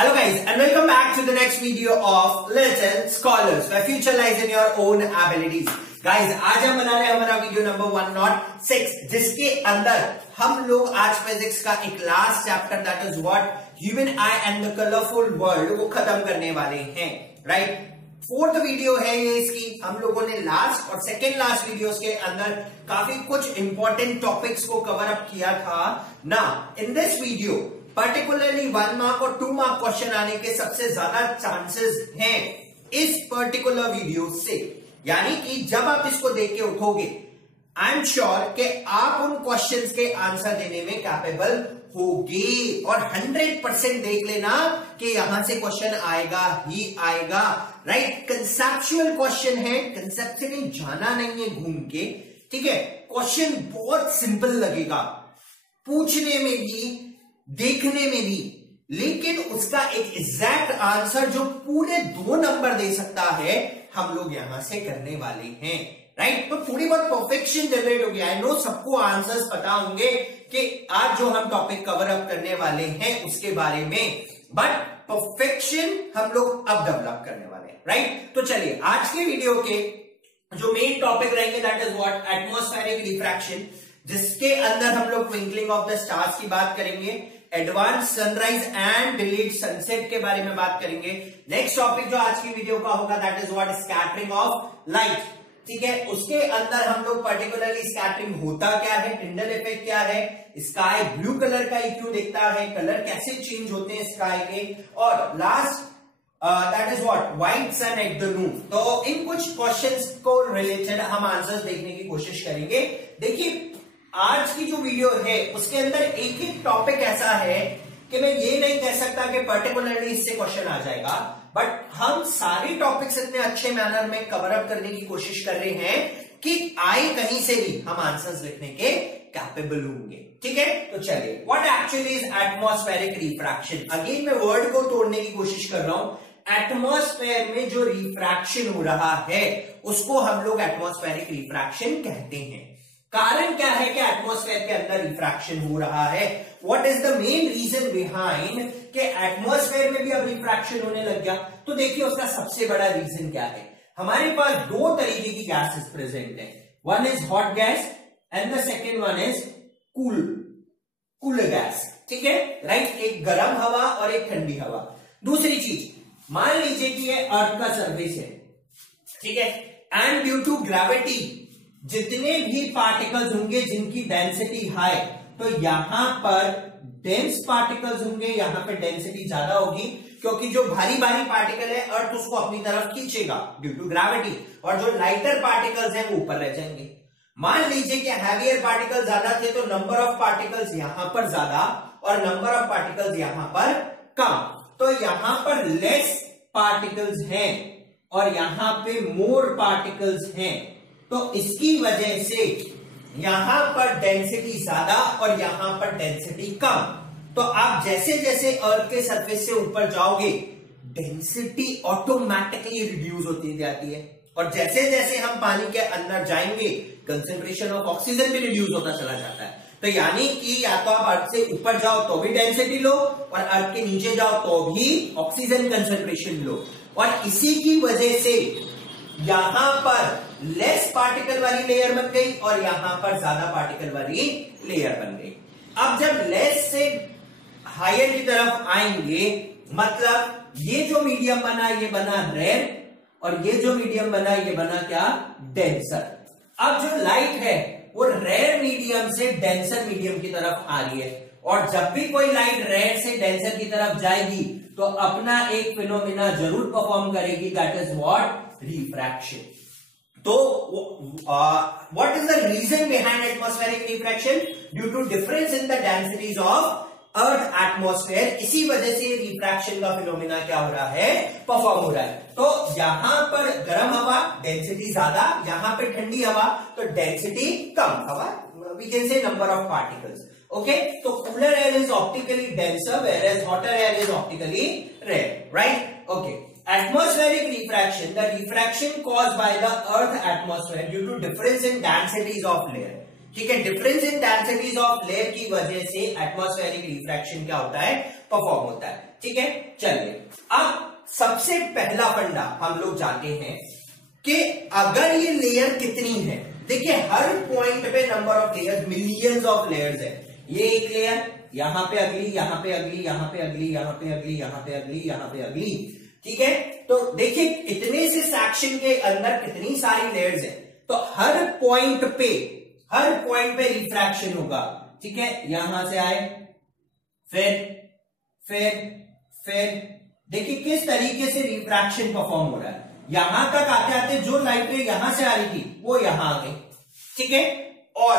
Hello guys and welcome back to the next video of Little Scholars where future lies in your own abilities. Guys आज हम बना रहे हैं हमारा video number 106 जिसके अंदर हम लोग आज फिजिक्स का एक last chapter that is what human I and the colourful world वो खत्म करने वाले हैं. राइट, फोर्थ वीडियो है ये इसकी. हम लोगों ने लास्ट और सेकेंड लास्ट वीडियोस के अंदर काफी कुछ इंपॉर्टेंट टॉपिक्स को कवर अप किया था ना. In this video particularly 1 mark और 2 मार्क क्वेश्चन आने के सबसे ज्यादा चांसेस हैं इस पर्टिकुलर वीडियो से. यानी कि जब आप इसको देख के उठोगे आई एम श्योर कि आप उन क्वेश्चंस के आंसर देने में कैपेबल होगे और 100% देख लेना कि यहां से क्वेश्चन आएगा ही आएगा. राइट, कंसेप्चुअल क्वेश्चन है, कंसेप्ट से नहीं जाना नहीं है घूम के. ठीक है, क्वेश्चन बहुत सिंपल लगेगा पूछने में भी देखने में भी, लेकिन उसका एक एग्जैक्ट आंसर जो पूरे 2 नंबर दे सकता है हम लोग यहां से करने वाले हैं. राइट, तो थोड़ी बहुत परफेक्शन जनरेट हो गया. आई नो सबको आंसर्स पता होंगे कि आज जो हम टॉपिक कवर अप करने वाले हैं उसके बारे में, बट परफेक्शन हम लोग अब डेवलप करने वाले हैं. राइट, तो चलिए आज के वीडियो के जो मेन टॉपिक रहेंगे that is what atmospheric refraction, जिसके अंदर हम लोग ट्विंकलिंग ऑफ द स्टार्स की बात करेंगे, advance sunrise and delayed sunset के बारे में बात करेंगे. नेक्स्ट टॉपिक जो आज की वीडियो का होगा that is what scattering of light. ठीक है, उसके अंदर हम लोग पर्टिकुलरली स्कैटरिंग होता क्या है, टिंडल इफेक्ट क्या है, स्काई ब्लू कलर का क्यों दिखता है, कलर कैसे चेंज होते हैं स्काई के, और last that is what white sun at the noon. तो इन कुछ क्वेश्चंस को रिलेटेड हम आंसर्स देखने की कोशिश करेंगे. देखिए आज की जो वीडियो है उसके अंदर एक एक टॉपिक ऐसा है कि मैं ये नहीं कह सकता कि पर्टिकुलरली इससे क्वेश्चन आ जाएगा, बट हम सारे टॉपिक्स इतने अच्छे मैनर में कवर अप करने की कोशिश कर रहे हैं कि आए कहीं से भी हम आंसर्स लिखने के कैपेबल होंगे. ठीक है, तो चलिए what actually is atmospheric refraction. Again मैं वर्ड को तोड़ने की कोशिश कर रहा हूं. एटमॉस्फेयर में जो रिफ्रैक्शन हो रहा है उसको हम लोग एटमॉस्फेरिक रिफ्रैक्शन कहते हैं. कारण क्या है कि एटमॉस्फेयर के अंदर रिफ्रैक्शन हो रहा है, what is the main reason behind कि एटमॉस्फेयर में भी अब रिफ्रैक्शन होने लग गया. तो देखिए उसका सबसे बड़ा रीजन क्या है. हमारे पास 2 तरीके की गैसेस प्रेजेंट है. One is hot gas and the second one is cool gas. ठीक है, राइट, एक गर्म हवा और एक ठंडी हवा. दूसरी चीज मान लीजिए कि ये अर्थ का सरफेस है. ठीक है, एंड ड्यू टू ग्रेविटी जितने भी पार्टिकल्स होंगे जिनकी डेंसिटी हाई, तो यहां पर डेंस पार्टिकल्स होंगे, यहां पर डेंसिटी ज्यादा होगी क्योंकि जो भारी भारी पार्टिकल है अर्थ उसको अपनी तरफ खींचेगा ड्यू टू ग्रेविटी, और जो लाइटर पार्टिकल्स हैं वो ऊपर रह जाएंगे. मान लीजिए कि हैवियर पार्टिकल ज्यादा थे तो नंबर ऑफ पार्टिकल्स यहां पर ज्यादा और नंबर ऑफ पार्टिकल्स यहां पर कम. तो यहां पर लेस पार्टिकल्स हैं और यहां पे मोर पार्टिकल्स हैं, तो इसकी वजह से यहां पर डेंसिटी ज्यादा और यहां पर डेंसिटी कम. तो आप जैसे जैसे अर्थ के सरफेस से ऊपर जाओगे डेंसिटी ऑटोमेटिकली रिड्यूस होती जाती है, और जैसे जैसे हम पानी के अंदर जाएंगे कंसेंट्रेशन ऑफ ऑक्सीजन भी रिड्यूस होता चला जाता है. तो यानी कि या तो आप अर्थ से ऊपर जाओ तो भी डेंसिटी लो और अर्थ के नीचे जाओ तो भी ऑक्सीजन कंसेंट्रेशन लो, और इसी की वजह से यहां पर लेस पार्टिकल वाली लेयर बन गई और यहां पर ज्यादा पार्टिकल वाली लेयर बन गई. अब जब लेस से हायर की तरफ आएंगे मतलब ये जो मीडियम बना ये बना रेयर और ये जो मीडियम बना ये बना क्या, डेंसर. अब जो लाइट है वो रेयर मीडियम से डेंसर मीडियम की तरफ आ रही है, और जब भी कोई लाइट रेयर से डेंसर की तरफ जाएगी तो अपना एक फिनोमिना जरूर परफॉर्म करेगी दैट इज व्हाट रिफ्रैक्शन. तो what is the reason behind atmospheric refraction? Due to difference in the densities of earth atmosphere. इसी वजह से रिफ्रैक्शन का फिनोमिना क्या हो रहा है, परफॉर्म हो रहा है. तो यहां पर गर्म हवा डेंसिटी ज्यादा, यहां पर ठंडी हवा तो डेंसिटी कम हवा, we can say number of particles. Okay, तो cooler air is optically denser whereas hotter air is optically rare. Right? Okay. Atmospheric refraction, the refraction caused by the earth atmosphere due to difference in densities of layer. ठीक है, difference in densities of layer की वजह से atmospheric refraction क्या होता है, perform होता है. ठीक है, चलिए अब सबसे पहला फंडा हम लोग जाते हैं कि अगर ये लेयर कितनी है, देखिए हर पॉइंट पे number of layers, millions of layers है। ये एक लेयर, यहां पे अगली, यहां पे अगली, यहां पे अगली, यहां पे अगली, यहां पे अगली, यहां पे अगली, ठीक है। तो देखिए इतने से सेक्शन के अंदर कितनी सारी लेयर्स है, तो हर पॉइंट पे रिफ्रैक्शन होगा, ठीक है। यहां से आए, फिर देखिए किस तरीके से रिफ्रैक्शन परफॉर्म हो रहा है। यहां तक आते आते जो लाइट यहां से आ रही थी वो यहां आ गई, ठीक है। और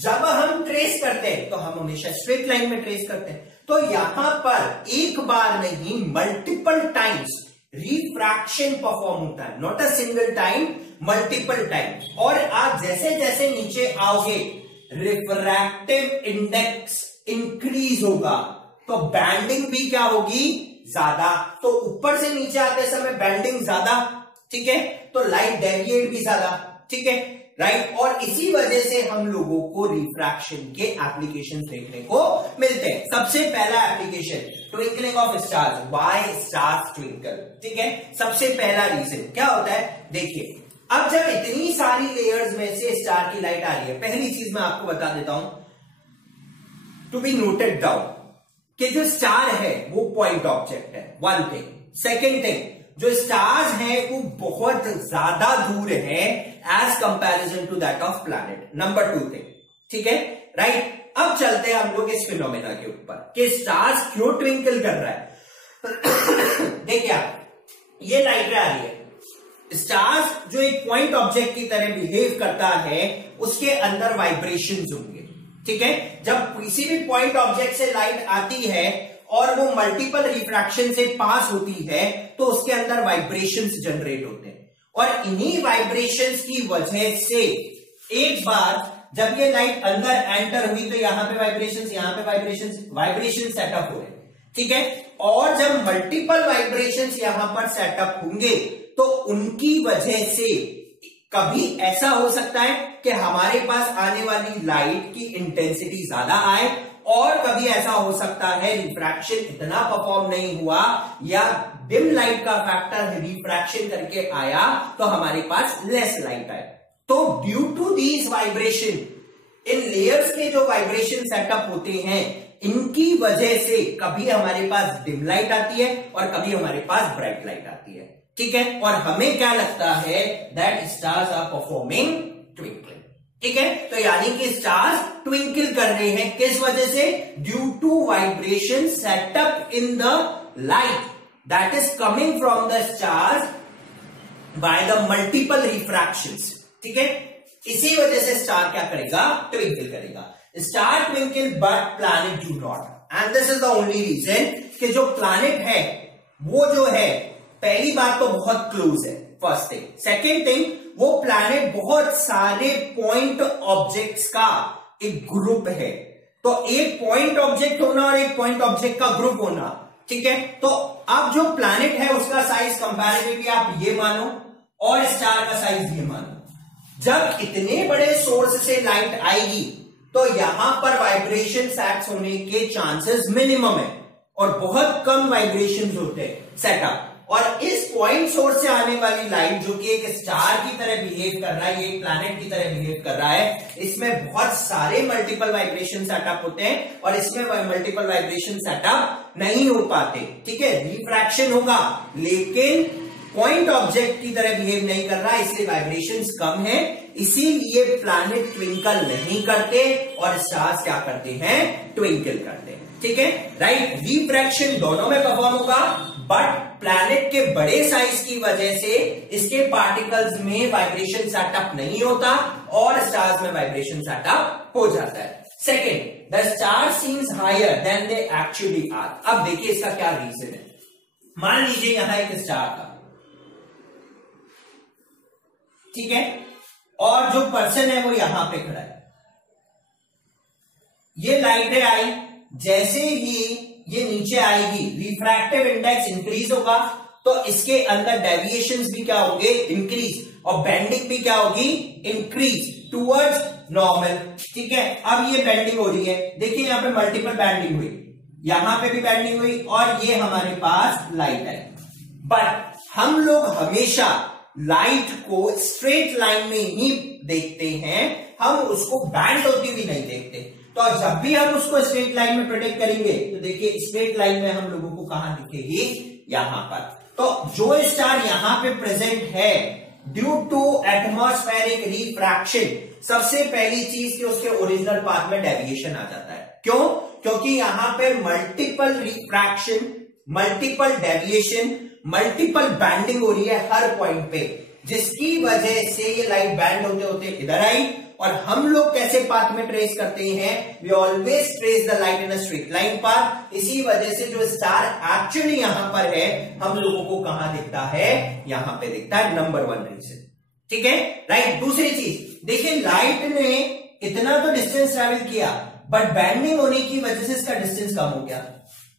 जब हम ट्रेस करते हैं तो हम हमेशा स्ट्रेट लाइन में ट्रेस करते हैं, तो यहां पर एक बार नहीं मल्टीपल टाइम्स रिफ्रैक्शन परफॉर्म होता है, not a single time, multiple time. और आप जैसे जैसे नीचे आओगे रिफ्रैक्टिव इंडेक्स इंक्रीज होगा, तो बैंडिंग भी क्या होगी, ज्यादा। तो ऊपर से नीचे आते समय बैंडिंग ज्यादा, ठीक है, तो लाइट डेविएट भी ज्यादा, ठीक है, राइट। और इसी वजह से हम लोगों को रिफ्रैक्शन के एप्लीकेशंस देखने को मिलते हैं। सबसे पहला application twinkling of stars, why stars twinkle, ठीक है। सबसे पहला रीजन क्या होता है, देखिए अब जब इतनी सारी लेयर्स में से स्टार की लाइट आ रही है, पहली चीज मैं आपको बता देता हूं टू बी नोटेड डाउन कि जो स्टार है वो पॉइंट ऑब्जेक्ट है, वन थिंग। सेकेंड थिंग, जो स्टार्स है वो बहुत ज्यादा दूर है as comparison to that of planet, number 2 thing, ठीक है, राइट। अब चलते हैं हम लोग इस फिनोमेना के ऊपर कि स्टार्स क्यों ट्विंकल कर रहा है। देखिए आप, ये लाइट आ रही है, स्टार्स जो एक पॉइंट ऑब्जेक्ट की तरह बिहेव करता है, उसके अंदर वाइब्रेशंस होंगे, ठीक है। जब किसी भी पॉइंट ऑब्जेक्ट से लाइट आती है और वो मल्टीपल रिफ्रैक्शन से पास होती है, तो उसके अंदर वाइब्रेशंस जनरेट होते हैं, और इन्हीं वाइब्रेशंस की वजह से एक बार जब ये लाइट अंदर एंटर हुई तो यहां पे वाइब्रेशंस, यहां पे वाइब्रेशन सेटअप हो रहे, ठीक है। और जब मल्टीपल वाइब्रेशंस यहां पर सेटअप होंगे तो उनकी वजह से कभी ऐसा हो सकता है कि हमारे पास आने वाली लाइट की इंटेंसिटी ज्यादा आए, और कभी ऐसा हो सकता है रिफ्रैक्शन इतना परफॉर्म नहीं हुआ, या डिम लाइट का फैक्टर रिफ्रैक्शन करके आया तो हमारे पास लेस लाइट आए। तो ड्यू टू दीज वाइब्रेशन, इन लेयर्स के जो वाइब्रेशन सेटअप होते हैं, इनकी वजह से कभी हमारे पास डिम लाइट आती है और कभी हमारे पास ब्राइट लाइट आती है, ठीक है। और हमें क्या लगता है, that stars are performing twinkling, ठीक है। तो यानी कि स्टार्स ट्विंकल कर रहे हैं, किस वजह से, due to vibration setup in the light that is coming from the stars by the multiple refractions, ठीक है। इसी वजह से स्टार क्या करेगा, ट्विंकल करेगा। Star twinkle but planet do not, and this is the only reason कि जो प्लैनेट है वो जो है, पहली बात तो बहुत क्लोज है, फर्स्ट थिंग। सेकेंड थिंग, वो प्लैनेट बहुत सारे पॉइंट ऑब्जेक्ट्स का एक ग्रुप है, तो एक पॉइंट ऑब्जेक्ट होना और एक पॉइंट ऑब्जेक्ट का ग्रुप होना, ठीक है। तो अब जो प्लैनेट है उसका साइज कंपैरेटिवली आप ये मानो, और स्टार का साइज ये मानो। जब इतने बड़े सोर्स से लाइट आएगी तो यहां पर वाइब्रेशन सेट्स होने के चांसेस मिनिमम है, और बहुत कम वाइब्रेशंस होते हैं सेटअप। और इस पॉइंट सोर्स से आने वाली लाइट जो कि एक स्टार की तरह बिहेव कर रहा है, ये एक प्लैनेट की तरह बिहेव कर रहा है, इसमें बहुत सारे मल्टीपल वाइब्रेशन सेटअप होते हैं, और इसमें मल्टीपल वाइब्रेशन सेटअप नहीं हो पाते, ठीक है। रिफ्रैक्शन होगा लेकिन पॉइंट ऑब्जेक्ट की तरह बिहेव नहीं कर रहा, इसलिए वाइब्रेशंस कम है, इसीलिए प्लैनेट ट्विंकल नहीं करते और स्टार्स क्या करते हैं, ट्विंकल करते हैं, ठीक है, राइट। रिफ्रैक्शन दोनों में परफॉर्म होगा, बट प्लैनेट के बड़े साइज की वजह से इसके पार्टिकल्स में वाइब्रेशन सेटअप नहीं होता और स्टार्स में वाइब्रेशन सेटअप हो जाता है। Second, the star seems higher than they actually are. अब देखिए इसका क्या रीजन है। मान लीजिए यहां एक स्टार था, ठीक है, और जो पर्सन है वो यहां पे खड़ा है, ये लाइटें आई, जैसे ही ये नीचे आएगी रिफ्रैक्टिव इंडेक्स इंक्रीज होगा, तो इसके अंदर डेविएशंस भी क्या होंगे, इंक्रीज, और बेंडिंग भी क्या होगी, इंक्रीज टूवर्ड्स नॉर्मल, ठीक है। अब ये बेंडिंग हो रही है, देखिए यहां पे मल्टीपल बेंडिंग हुई, यहां पे भी बैंडिंग हुई और ये हमारे पास लाइट आई। बट हम लोग हमेशा लाइट को स्ट्रेट लाइन में ही देखते हैं, हम उसको बैंड होती हुई नहीं देखते। तो जब भी हम उसको स्ट्रेट लाइन में प्रोजेक्ट करेंगे तो देखिए स्ट्रेट लाइन में हम लोगों को कहां दिखेगी, यहां पर। तो जो स्टार यहां पे प्रेजेंट है ड्यू टू एटमॉस्फेरिक रिफ्रैक्शन, सबसे पहली चीज कि उसके ओरिजिनल पाथ में डेविएशन आ जाता है। क्यों? क्योंकि यहां पे multiple refraction, multiple deviation, multiple bending हो रही है हर पॉइंट पे, जिसकी वजह से ये लाइट बैंड होते होते इधर आई। और हम लोग कैसे पाथ में ट्रेस करते हैं, we always trace the light in a straight line path. इसी वजह से जो स्टार एक्चुअली यहां पर है हम लोगों को कहां दिखता है, यहां पे दिखता है, नंबर 1 रीजन। ठीक है, राइट। दूसरी चीज देखिए, लाइट ने इतना तो डिस्टेंस ट्रेवल किया बट बैंडिंग होने की वजह से इसका डिस्टेंस कम हो गया,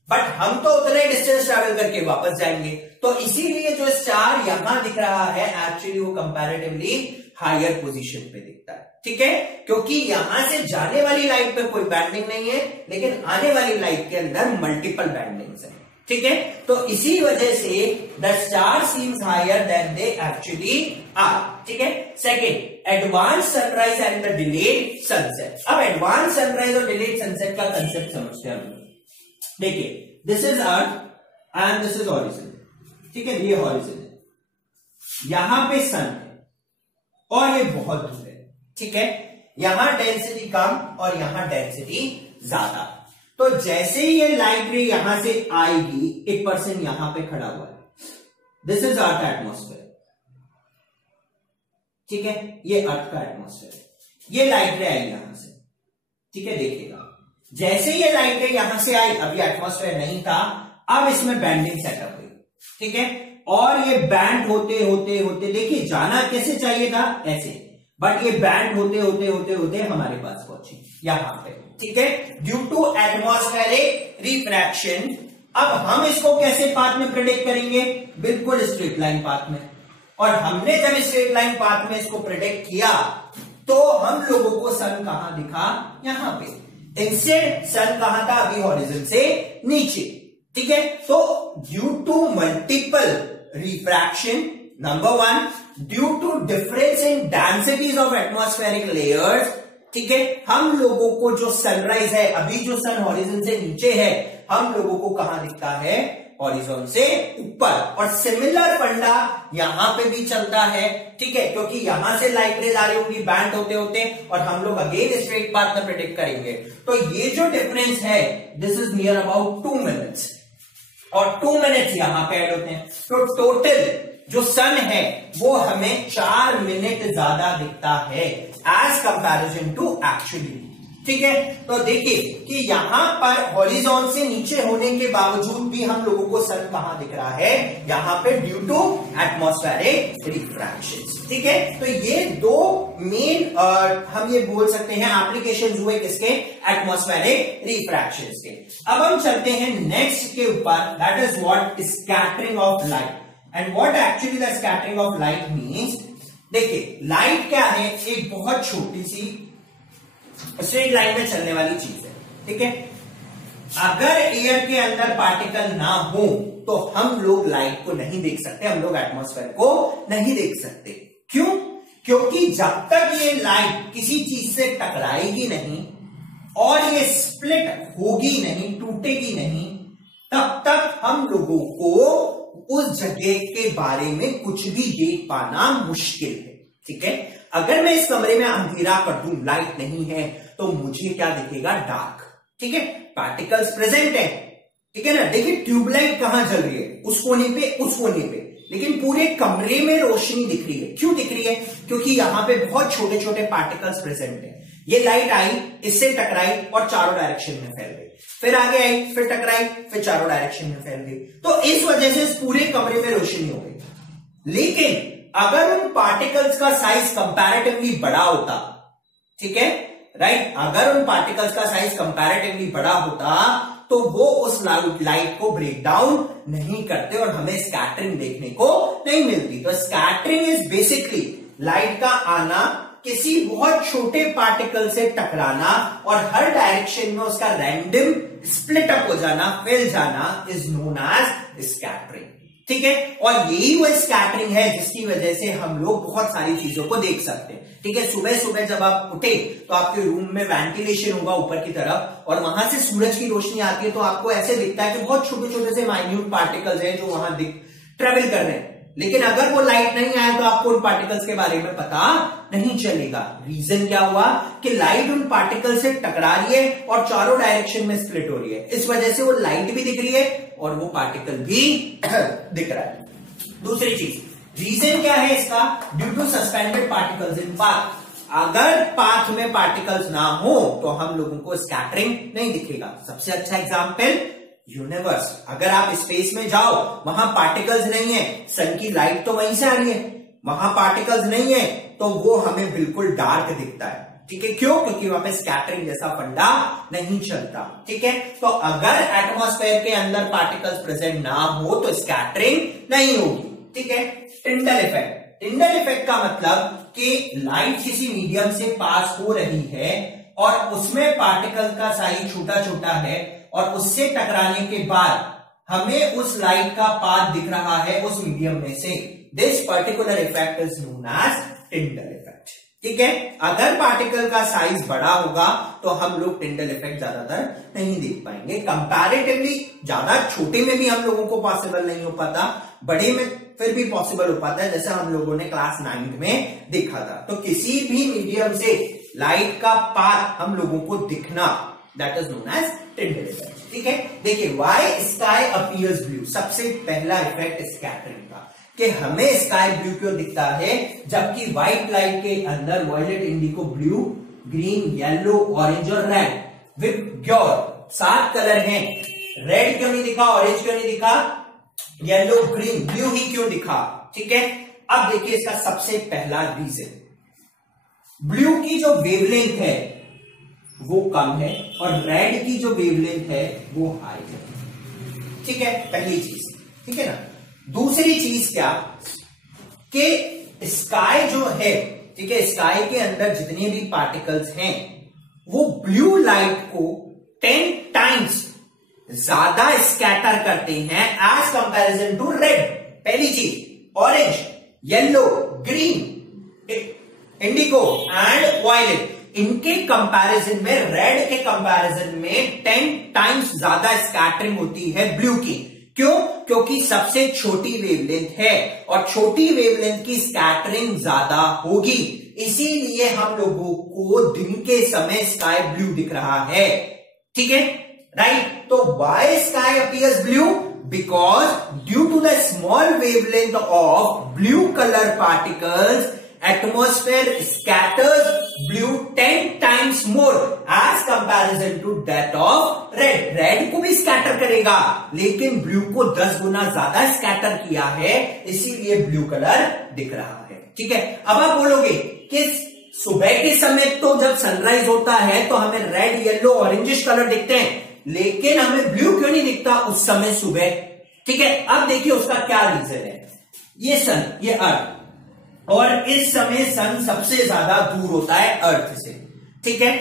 बट हम तो उतना ही डिस्टेंस ट्रेवल करके वापस जाएंगे। तो इसीलिए जो स्टार यहां दिख रहा है एक्चुअली वो कंपैरेटिवली हायर पोजीशन पे दिखता है। ठीक है, क्योंकि यहां से जाने वाली लाइट पे कोई बैंडिंग नहीं है, लेकिन आने वाली लाइट के अंदर मल्टीपल बैंडिंग्स है। ठीक है, तो इसी वजह से the star seems higher than they actually are. ठीक है, second, advance sunrise and the delayed sunset. अब एडवांस सनराइज और डिलेड सनसेट का कंसेप्ट समझते हैं हम लोग। देखिए, this is earth and this is horizon. ठीक है, ये हॉरिजन है, यहां पे सन है और ये बहुत दूर है। ठीक है, यहां डेंसिटी कम और यहां डेंसिटी ज्यादा। तो जैसे ही ये लाइट रे यहां से आएगी, एक पर्सन यहां पे खड़ा हुआ है, दिस इज अर्थ एटमॉस्फेयर। ठीक है, ये अर्थ का एटमॉस्फेयर, ये लाइट रे आई यहां से। ठीक है, देखिएगा जैसे ये लाइट रे यहां से आई, अभी एटमॉस्फेयर नहीं था, अब इसमें बैंडिंग सेटअप हुई। ठीक है, और ये बैंड होते होते होते, देखिए जाना कैसे चाहिए था, ऐसे, बट ये बैंड होते होते होते होते हमारे पास पहुंची यहां पे। ठीक है, ड्यू टू एटमॉस्फेरिक रिफ्रैक्शन। अब हम इसको कैसे पाथ में प्रेडिक्ट करेंगे, बिल्कुल स्ट्रेट लाइन पाथ में। और हमने जब स्ट्रेट लाइन पाथ में इसको प्रेडिक्ट किया तो हम लोगों को सन कहां दिखा, यहां पे। इंस्टेड सन कहां था, अभी हॉरिजन से नीचे। ठीक है, तो due to multiple refraction, number 1, due to difference in densities of atmospheric layers. ठीक है, हम लोगों को जो सनराइज है, अभी जो सन हॉरिजन से नीचे है, हम लोगों को कहां दिखता है, हॉरिजॉन से ऊपर। और सिमिलर फंडा यहां पे भी चलता है। ठीक है, क्योंकि यहां से लाइट रेज आ रही होगी बैंड होते होते, और हम लोग अगेन स्ट्रेट पाथ में प्रेडिक्ट करेंगे। तो ये जो डिफरेंस है, this is near about 2 minutes, और 2 मिनट्स यहां पे ऐड होते हैं। तो टोटल जो सन है वो हमें 4 मिनट ज्यादा दिखता है एज कंपैरिजन टू एक्चुअली। ठीक है, तो देखिए कि यहां पर हॉरिजॉन से नीचे होने के बावजूद भी हम लोगों को सन कहां दिख रहा है, यहां पे ड्यू टू एटमॉस्फेरिक रिफ्रैक्शन। ठीक है, तो ये दो मेन हम ये बोल सकते हैं एप्लीकेशन हुए किसके, एटमॉस्फेरिक रिफ्रैक्शन के। अब हम चलते हैं नेक्स्ट के ऊपर, that is what scattering of light. And what actually the scattering of light means, देखिए लाइट क्या है, एक बहुत छोटी सी स्ट्रेट लाइन में चलने वाली चीज है। ठीक है, अगर एयर के अंदर पार्टिकल ना हो तो हम लोग लाइट को नहीं देख सकते, हम लोग एटमॉस्फेयर को नहीं देख सकते। क्यों? क्योंकि जब तक ये लाइट किसी चीज से टकराएगी नहीं और ये स्प्लिट होगी नहीं, टूटेगी नहीं, तब तक हम लोगों को उस जगह के बारे में कुछ भी देख पाना मुश्किल है। ठीक है, अगर मैं इस कमरे में अंधेरा कर दूं, लाइट नहीं है, तो मुझे क्या दिखेगा, डार्क। ठीक है, पार्टिकल्स प्रेजेंट है। ठीक है ना, देखिए ट्यूबलाइट कहां जल रही है, उस कोने पे, उस कोने पे, लेकिन पूरे कमरे में रोशनी दिख रही है। क्यों दिख रही है? क्योंकि यहां पे बहुत छोटे छोटे पार्टिकल्स प्रेजेंट है। ये लाइट आई, इससे टकराई और चारों डायरेक्शन में फैल गई, फिर आगे आई, फिर टकराई, फिर चारों डायरेक्शन में फैल गई। तो इस वजह से इस पूरे कमरे में रोशनी हो गई। लेकिन अगर उन पार्टिकल्स का साइज कंपैरेटिवली बड़ा होता, ठीक है, राइट, अगर उन पार्टिकल्स का साइज कंपैरेटिवली बड़ा होता तो वो उस लाइट को ब्रेक डाउन नहीं करते और हमें स्कैटरिंग देखने को नहीं मिलती। तो स्कैटरिंग इज बेसिकली लाइट का आना किसी बहुत छोटे पार्टिकल से टकराना और हर डायरेक्शन में उसका रैंडम स्प्लिट अप हो जाना, फैल जाना, इज नोन एज स्कैटरिंग। ठीक है, और यही वो स्कैटरिंग है जिसकी वजह से हम लोग बहुत सारी चीजों को देख सकते हैं। ठीक है, सुबह सुबह जब आप उठे तो आपके रूम में वेंटिलेशन होगा ऊपर की तरफ और वहां से सूरज की रोशनी आती है तो आपको ऐसे दिखता है कि बहुत छोटे छोटे से माइन्यूट पार्टिकल्स हैं जो वहां ट्रेवल कर रहे हैं। लेकिन अगर वो लाइट नहीं आए तो आपको उन पार्टिकल्स के बारे में पता नहीं चलेगा। रीजन क्या हुआ कि लाइट उन पार्टिकल से टकरा रही है और चारों डायरेक्शन में स्प्लिट हो रही है, इस वजह से वो लाइट भी दिख रही है और वो पार्टिकल भी दिख रहा है। दूसरी चीज, रीजन क्या है इसका? Due to suspended particles in path. अगर पाथ में पार्टिकल्स ना हो तो हम लोगों को स्कैटरिंग नहीं दिखेगा। सबसे अच्छा एग्जाम्पल यूनिवर्स। अगर आप स्पेस में जाओ, वहां पार्टिकल्स नहीं है, सन की लाइट तो वहीं से आ रही है, वहां पार्टिकल्स नहीं है तो वो हमें बिल्कुल डार्क दिखता है। ठीक है, क्यों? क्योंकि वहां पे स्कैटरिंग जैसा फंडा नहीं चलता। ठीक है, तो अगर एटमॉस्फेयर के अंदर पार्टिकल्स प्रेजेंट ना हो तो स्कैटरिंग नहीं होगी। ठीक है, टिंडल इफेक्ट। टिंडल इफेक्ट का मतलब कि लाइट किसी मीडियम से पास हो रही है और उसमें पार्टिकल का साइज छोटा छोटा है और उससे टकराने के बाद हमें उस लाइट का पाथ दिख रहा है उस मीडियम में से। This particular effect is known as Tyndall effect. ठीक है, अगर पार्टिकल का साइज बड़ा होगा तो हम लोग टिंडल इफेक्ट ज्यादातर नहीं देख पाएंगे। कंपैरेटिवली ज्यादा छोटे में भी हम लोगों को पॉसिबल नहीं हो पाता, बड़े में फिर भी पॉसिबल हो पाता है, जैसे हम लोगों ने क्लास 9 में देखा था। तो किसी भी मीडियम से लाइट का पाथ हम लोगों को दिखना, that is known as Tyndall effect. ठीक है, देखिए व्हाई स्काई अपीयर्स ब्लू। सबसे पहला इफेक्ट स्कैटरिंग का, कि हमें स्काई ब्लू क्यों दिखता है जबकि व्हाइट लाइट के अंदर violet, indigo, blue, green, yellow, orange और रेड विद योर 7 कलर हैं। रेड क्यों नहीं दिखा, ऑरेंज क्यों नहीं दिखा, येलो, ग्रीन, ब्लू ही क्यों दिखा? ठीक है, अब देखिए इसका सबसे पहला रीजन, ब्लू की जो वेवलेंथ है वो कम है और रेड की जो वेवलेंथ है वो हाई है। ठीक है, पहली चीज। ठीक है ना, दूसरी चीज क्या कि स्काई जो है, ठीक है, स्काई के अंदर जितने भी पार्टिकल्स हैं वो ब्लू लाइट को 10 टाइम्स ज्यादा स्कैटर करते हैं एज कंपैरिजन टू रेड। पहली चीज, orange, yellow, green, indigo and violet, इनके कंपैरिजन में, रेड के कंपैरिजन में 10 टाइम्स ज्यादा स्कैटरिंग होती है ब्लू की। क्यों? क्योंकि सबसे छोटी वेवलेंथ है और छोटी वेवलेंथ की स्कैटरिंग ज्यादा होगी, इसीलिए हम लोगों को दिन के समय स्काई ब्लू दिख रहा है। ठीक है, राइट। तो why sky appears blue? Because due to the small wavelength of blue colour particles, atmosphere scatters blue 10 times more as comparison to that of red. Red को भी स्कैटर करेगा लेकिन ब्लू को 10 गुना ज्यादा स्कैटर किया है, इसीलिए ब्लू कलर दिख रहा है। ठीक है, अब आप बोलोगे कि सुबह के समय तो जब सनराइज होता है तो हमें रेड, येलो, ऑरेंजिश कलर दिखते हैं, लेकिन हमें ब्लू क्यों नहीं दिखता उस समय सुबह? ठीक है, अब देखिए उसका क्या रीजन है। ये सन, ये अर्थ, और इस समय सन सबसे ज्यादा दूर होता है अर्थ से। ठीक है,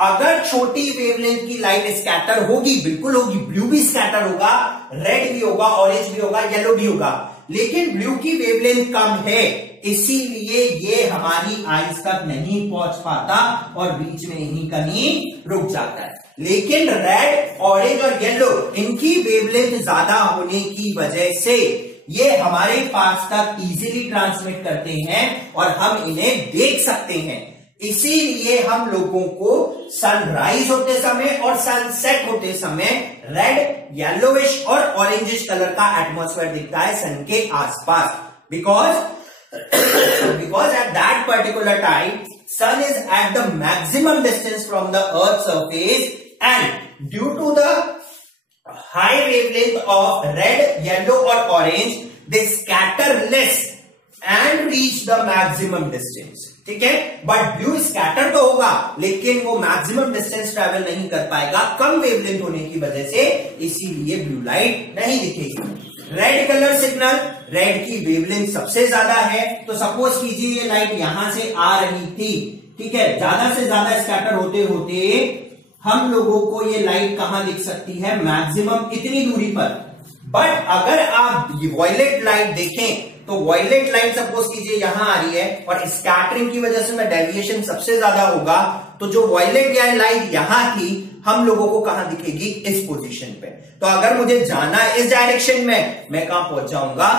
अगर छोटी वेवलेंथ की लाइट स्कैटर होगी, बिल्कुल होगी, ब्लू भी स्कैटर होगा, रेड भी होगा, ऑरेंज भी होगा, येलो भी होगा, लेकिन ब्लू की वेवलेंथ कम है, इसीलिए ये हमारी आईज तक नहीं पहुंच पाता और बीच में ही कहीं रुक जाता है। लेकिन रेड, ऑरेंज और येलो, इनकी वेवलेंथ ज्यादा होने की वजह से ये हमारे पास तक इजीली ट्रांसमिट करते हैं और हम इन्हें देख सकते हैं। इसीलिए हम लोगों को सनराइज होते समय और सनसेट होते समय रेड, येलोइश और ऑरेंजिश कलर का एटमॉस्फेयर दिखता है सन के आसपास, because at that particular time sun is at the maximum distance from the earth surface and due to the high wavelength of red, yellow or orange, they scatter less and reach the maximum distance. ठीक है, but blue scatter तो होगा लेकिन वो maximum distance travel नहीं कर पाएगा कम wavelength होने की वजह से, इसीलिए ब्लू लाइट नहीं दिखेगी। रेड कलर सिग्नल, रेड की वेवलेंथ सबसे ज्यादा है, तो सपोज कीजिए ये लाइट यहां से आ रही थी, ठीक है, ज्यादा से ज्यादा स्कैटर होते होते हम लोगों को ये लाइट कहां दिख सकती है, मैक्सिमम इतनी दूरी पर। बट अगर आप वॉयलेट लाइट देखें तो वॉयलेट लाइट सपोज कीजिए यहां आ रही है और स्कैटरिंग की वजह से डेविएशन सबसे ज्यादा होगा, तो जो वॉयलेट लाइट यहां थी हम लोगों को कहां दिखेगी, इस पोजीशन पे। तो अगर मुझे जाना है इस डायरेक्शन में, मैं कहां पहुंच जाऊंगा,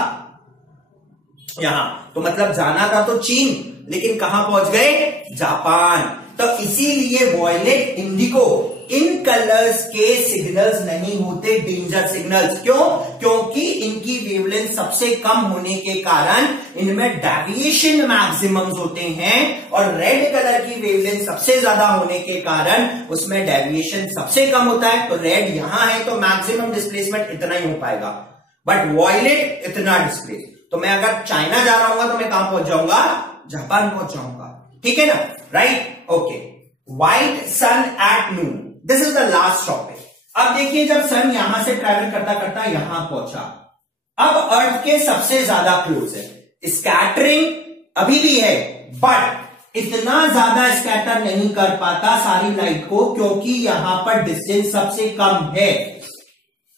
यहां। तो मतलब जाना था तो चीन, लेकिन कहां पहुंच गए, जापान। तो इसीलिए वॉयलेट, इंडिगो, इन कलर्स के सिग्नल्स नहीं होते डेंजर सिग्नल्स। क्यों? क्योंकि इनकी वेवलेंथ सबसे कम होने के कारण इनमें डेविएशन मैक्सिमम्स होते हैं, और रेड कलर की वेवलेंथ सबसे ज्यादा होने के कारण उसमें डेविएशन सबसे कम होता है। तो रेड यहां है तो मैक्सिमम डिस्प्लेसमेंट इतना ही हो पाएगा, बट वॉयलेट इतना डिस्प्लेस। तो मैं अगर चाइना जा रहा हूं तो मैं कहां पहुंच जाऊंगा, जापान पहुंच जाऊंगा, ठीक है ना, right, okay. White sun at noon, this is the last topic. अब देखिए जब सन यहां से ट्रैवल करता करता यहां पहुंचा, अब अर्थ के सबसे ज्यादा क्लोज है, स्कैटरिंग अभी भी है, बट इतना ज्यादा स्कैटर नहीं कर पाता सारी लाइट को, क्योंकि यहां पर डिस्टेंस सबसे कम है,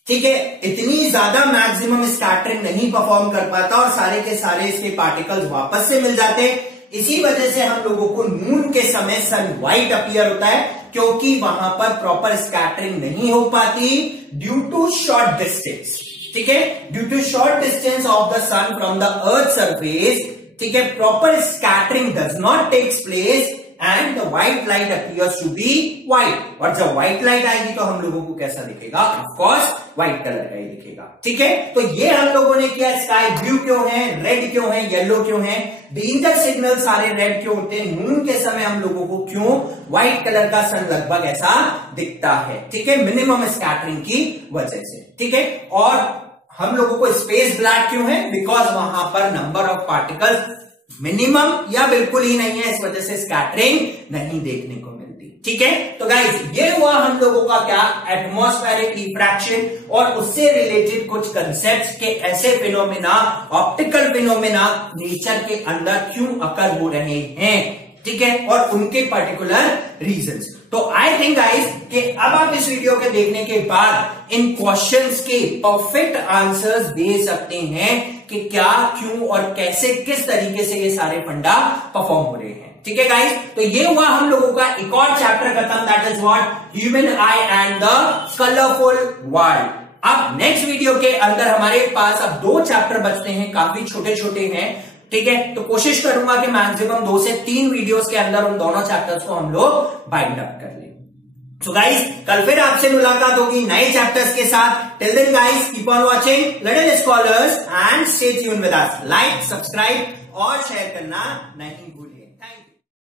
ठीक है। इतनी ज्यादा मैक्सिमम स्कैटरिंग नहीं परफॉर्म कर पाता और सारे के सारे इसके पार्टिकल्स वापस से मिल जाते। इसी वजह से हम लोगों को नून के समय सन व्हाइट अपीयर होता है, क्योंकि वहां पर प्रॉपर स्कैटरिंग नहीं हो पाती ड्यू टू शॉर्ट डिस्टेंस, ठीक है, due to short distance of the sun from the earth surface, ठीक है, proper scattering does not takes place and the white light appears to be white. और जब white light आएगी तो हम लोगों को कैसा दिखेगा, ऑफ कोर्स व्हाइट कलर का ही दिखेगा, ठीक है। तो ये हम लोगों ने किया, स्काई ब्लू क्यों है, रेड क्यों है, येलो क्यों है, डेंजर सिग्नल सारे रेड क्यों होते हैं, नून के समय हम लोगों को क्यों व्हाइट कलर का सन लगभग ऐसा दिखता है, ठीक है, मिनिमम स्कैटरिंग की वजह से, ठीक है। और हम लोगों को स्पेस ब्लैक क्यों है, बिकॉज वहां पर नंबर ऑफ पार्टिकल्स मिनिमम या बिल्कुल ही नहीं है, इस वजह से स्कैटरिंग नहीं देखने को मिलती, ठीक है। तो गाइस ये हुआ हम लोगों का क्या, एटमॉस्फेरिक रिफ्रैक्शन और उससे रिलेटेड कुछ कंसेप्ट्स के ऐसे फिनोमेना, ऑप्टिकल फिनोमेना नेचर के अंदर क्यों अकर हो रहे हैं, ठीक है, और उनके पर्टिकुलर रीजंस। तो आई थिंक गाइस कि अब आप इस वीडियो के देखने के बाद इन क्वेश्चंस के परफेक्ट आंसर्स दे सकते हैं कि क्या, क्यों और कैसे, किस तरीके से ये सारे फंडा परफॉर्म हो रहे हैं, ठीक है गाइस। तो ये हुआ हम लोगों का एक और चैप्टर खत्म, that is what, human I and the colourful world. अब नेक्स्ट वीडियो के अंदर हमारे पास अब 2 चैप्टर बचते हैं, काफी छोटे छोटे हैं, ठीक है। तो कोशिश करूंगा कि मैक्सिमम 2 से 3 वीडियोस के अंदर उन दोनों चैप्टर्स को हम लोग बाइंड अप कर लें। सो गाइस कल फिर आपसे मुलाकात होगी नए चैप्टर्स के साथ। Till then guys keep on watching little scholars and stay tuned with us. Like, subscribe और शेयर करना नहीं भूलिए।